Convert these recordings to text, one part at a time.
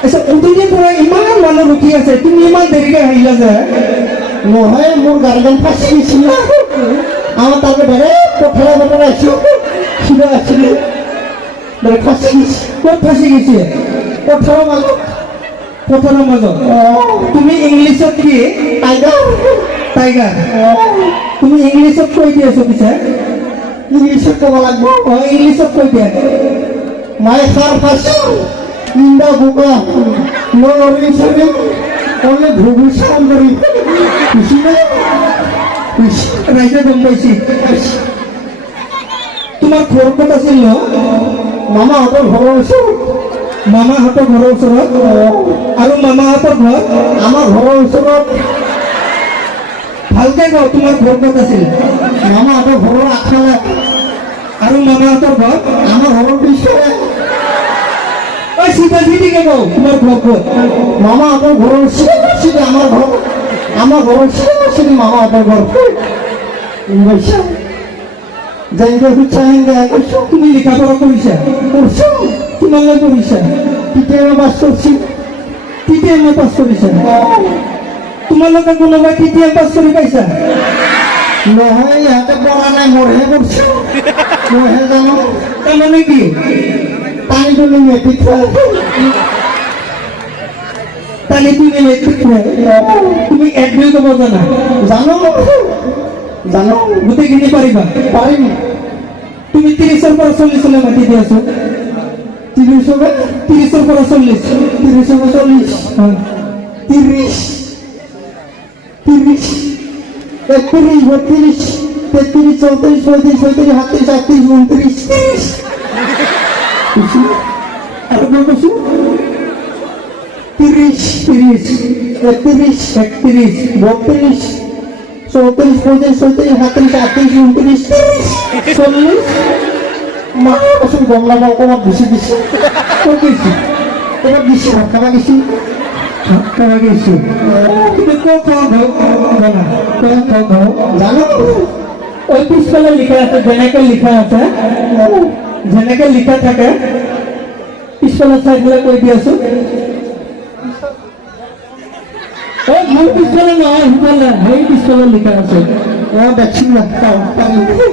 উদুলিৰ পৰা ইমান মানুহ ৰখি আছে, তুমি ইমান দেৰিকে আহিলা যে? নহয় মোৰ গাড়ীখন ফাঁচি গৈছিল না, আমার তাকে বেড়ে পথারে বেটারে আসিও ছিল আসছিল বেড়ে ফাঁসি গেছি। ক'ত ফাঁচি গৈছে? পথারের মাজত। পথাৰৰ মাজত? তুমি ইংলিছত কি? টাইগার। টাইগার? তুমি ইংলিছত কৈ দি আছো পিছে? ইংলিশত কব লাগবো। ইংলিছত কৈ দিয়া। মাই সার ফাঁসি ইন্দা বুকা নরিসনে অনে ভুবুসান করি বুঝিনা ৰাইজে গম পাইছি। তোমাৰ ঘৰ ক'ত আছিল ন? মামাহঁতৰ ঘৰৰ ওচৰত। মামাহঁতৰ ঘৰৰ ওচৰত? আৰু মামাহঁতৰ ঘৰ? আমাৰ ঘৰৰ ওচৰত। ভালকে কওঁ, তোমাৰ ঘৰ ক'ত আছিল? মামাহঁতৰ ঘৰৰ আগফালে। আৰু মামাহঁতৰ ঘৰ? আমাৰ ঘৰৰ পিছফালে। চিধা চিধিকে কওঁ, তোমাৰ ঘৰ ক'ত? মামাহঁতৰ ঘৰৰ চিধা আমাৰ ঘৰ। আমাৰ ঘৰ ছিল মামা আপনাৰ ঘৰ যাইবে চাহিদা কৰছো। তুমি লেখাপড়া কৰিছা? কৰছো। কিমানলৈ পঢ়িছা? তৃতীয় পাস কৰছি। তৃতীয় পাস কৰিছা? তোমালোকে কোনোবাই তৃতীয় পাস কৰি পাইছা? নহয় ইহঁতে পঢ়া নাই, মৰহে কৰছো। মৰহে জানো। তাৰমানে কি? টানি টুনি মেট্ৰিক তাহলে তুমি মেট্ৰিক তুমি এক দুই ক'ব জানা? জানো জানো গোটেইখিনি পাৰিবা? পাৰিম। তুমি 30ৰ পৰা 40লৈ মাতি দি আছো। 30ৰ পৰা 40। 30ৰ পৰা 40। 30 31 32 33 34 35 36 37 38 39 আৰু মই কৈছো 30 31 31 32 34 35 36 37 38 39 40 মাহ বছর গমলা বা অকণমান বেছি দিছে। ক'ত গৈছি? ক'ৰবাত দিছে, ভাত খাব গৈছি। ভাত খাব গৈছি? তুমি ক'ত জানা? জানো ওই পিছফালে লিখা আছে, যেনেকে লিখা আছে, যেনেকে লিখা থাকে পিছফালে চাই পেলাই কৈ দি আছো। মোৰ পিছফালে নহয়, সিফালে সেই পিছফালে লিখা আছে। দেখছি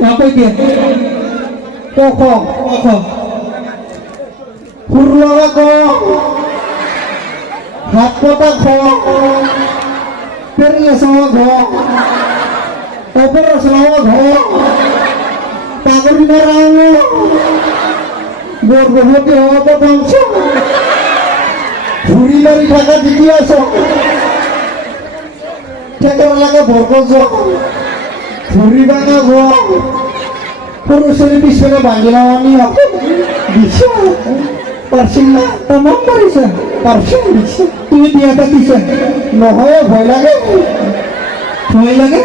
না কৈ দিয়ে। ক খ সুর লগা ক হাত পতা খ পেরিয়ে সময় ঘ অপর সময় ঘ পাগড়ি রঙ গর্ভবতী হওয়া প্রথমশ ঘুরি বাড়ি থাকা দ্বিতীয় ঠেকের লাগে বরগজ ঘুরি ভাঙা ঘ পুরুষের পিছনে বাঁধিলা আমি দিছে পারছিস না তামাম পাৰিছা? পারছি দিছে। তুমি বিয়া পাতিছা? নহয় ভয় লাগে। ভয় লাগে?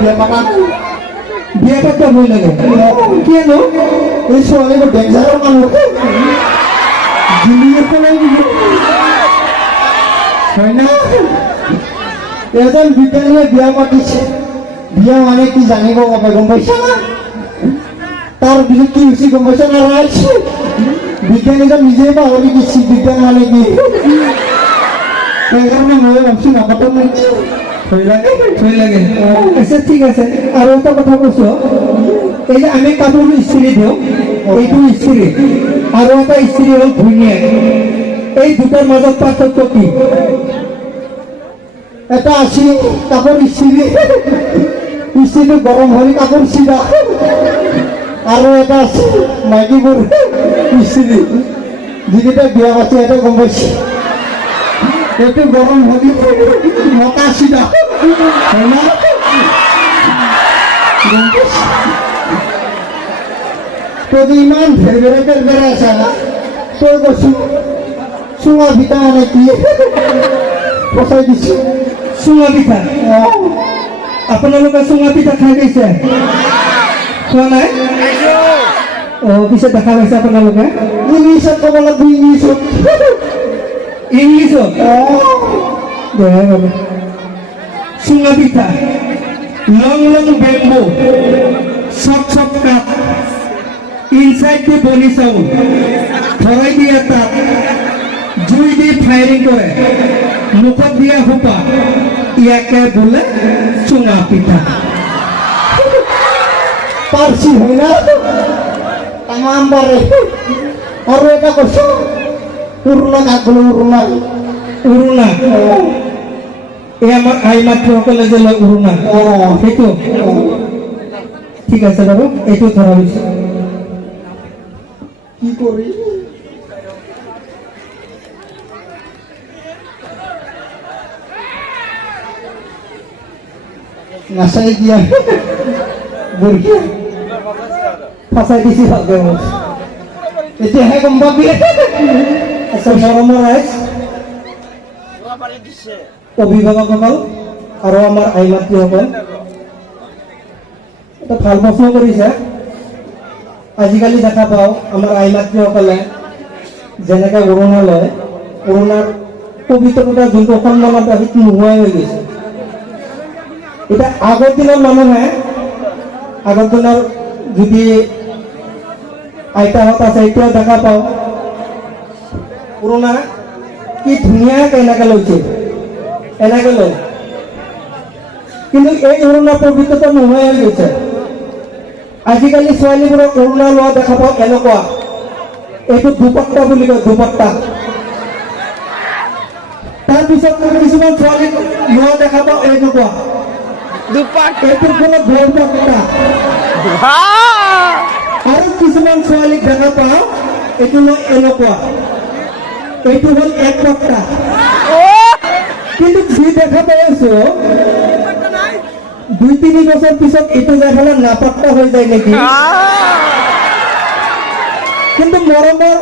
বিয়া পাতা বিয়া পাতা ভয় লাগে? কিয়নো? এই ছোৱালীবোৰ ডেঞ্জাৰৰ মানুহ জিলিয়ে পেলাই দিব হয় না। এজন বিজ্ঞানীয়ে বিয়া পাতিছে। বিয়া মানে কি জানিব বাবে গম পাইছা না? তার পিছত কি হৈছে গম পাইছা না? ৰাইছে বিজ্ঞানীজন নিজে পাহৰি গৈছে বিজ্ঞান মানে কি। সেইকাৰণে মই ভাবছো নাপাতো নেকি। ভয় লাগে? আচ্ছা ঠিক আছে। আৰু এটা কথা কৈছো, এই যে আমি কাপোৰ ইস্ত্ৰি দিওঁ, এইটো ইস্ত্ৰি আৰু এটা ইস্ত্ৰি হ'ল ঘূৰ্ণিয়াক। এই দুটাৰ মাজত পাৰ্থক্য কি? এটা আছিল কাপোৰ ইস্ত্ৰি, ইস্ত্ৰিটো গৰম হ'লে কাপোৰ চিধা। আৰু এটা আছে মাইকীবোৰ ইস্ত্ৰি, যিকেইটা বিয়া পাতি এটা গম পাইছে এইটো গৰম হ'লে মতা চিধা হয় না। তই ইমান ভেৰ ভেৰে আছা তই কৈছো চুঙা ভিতা মানে কি ফচাই দিছো। চুঙা পিঠা? আপোনালোকে চুঙা পিঠা খাই পাইছে? খোৱা নাই? পিছে দেখা পাইছে আপোনালোকে? ইংলিছত ক'ব লাগিব। ইংলিছত চুঙা পিঠা, লং লং বেম্বো, চফ চফ কাপ, ইনসাইড দি বনি চাউল, ভৰাই দিয়ে তাত, জুই দি ফায়াৰিং কৰে মুখত দিয়া সোপা ইয়াকে বোলে চুঙা পিঠা পারছি হয় না তামাম পারে আর এটা করছো উড়না কাকগুলো উড়না উৰুণা এই আমাৰ আই মাতৃসকলে যে লয় উৰুণা সেইটো ঠিক আছে বাৰু এইটো ধৰা হৈছে কি করি নাচাই দিয়া বঢ়িয়া ফাঁচাই দিছি ভালকে মোক এতিয়াহে গম পাবি আচ্ছা মৰমৰ ৰাইজ অভিভাৱকসকল আৰু আমাৰ আই মাতৃসকল এটা ভাল প্ৰশ্ন কৰিছে আজিকালি দেখা পাওঁ আমাৰ আই মাতৃসকলে যেনেকৈ উৰুণা লয় উৰুণাৰ পবিত্ৰতা যোনটো সন্মানত সেইটো নোহোৱাই হৈ গৈছে এতিয়া আগৰ দিনৰ মানুহে আগৰ দিনৰ যদি আইতাহঁত আছে এতিয়াও দেখা পাওঁ উৰুণা কি ধুনীয়াকৈ এনেকৈ লৈছে এনেকৈ লয় কিন্তু এই উৰুণাৰ পবিত্ৰতা নোহোৱাই হৈ গৈছে আজিকালি ছোৱালীবোৰক উৰুণা লোৱা দেখা পাওঁ এনেকুৱা এইটো দুপট্টা বুলি কয় দুপট্টা তাৰপিছত কিছুমান ছোৱালীক লোৱা দেখা পাওঁ এনেকুৱা এইটোৰ কোনো গৌৰৱটা আৰু কিছুমান ছোৱালীক দেখা পাওঁ এইটো লয় এনেকুৱা এইটো হ'ল এক পট্টা কিন্তু যি দেখা পাই আছো 2-3 বছৰ পিছত এইটো দেখালে নাপাত্তা হৈ যায় নেকি কিন্তু মৰমৰ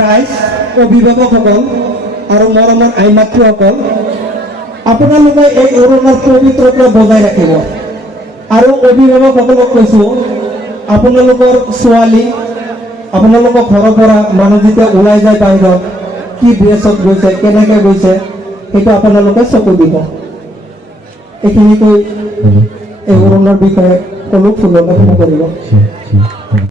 ৰাইজ অভিভাৱকসকল আৰু মৰমৰ আই মাতৃসকল আপোনালোকে এই উৰুণাৰ পবিত্ৰতা বজাই ৰাখিব আৰু অভিভাৱকসকলক কৈছো আপোনালোকৰ ছোৱালী আপোনালোকৰ ঘৰৰ পৰা মানুহ যেতিয়া ওলাই যায় বাহিৰত কি ড্ৰেছত গৈছে কেনেকৈ গৈছে সেইটো আপোনালোকে চকু দিব এইখিনি কৈ এই উৰুণাৰ বিষয়ে ক'লো ফুলকে ফোন কৰিব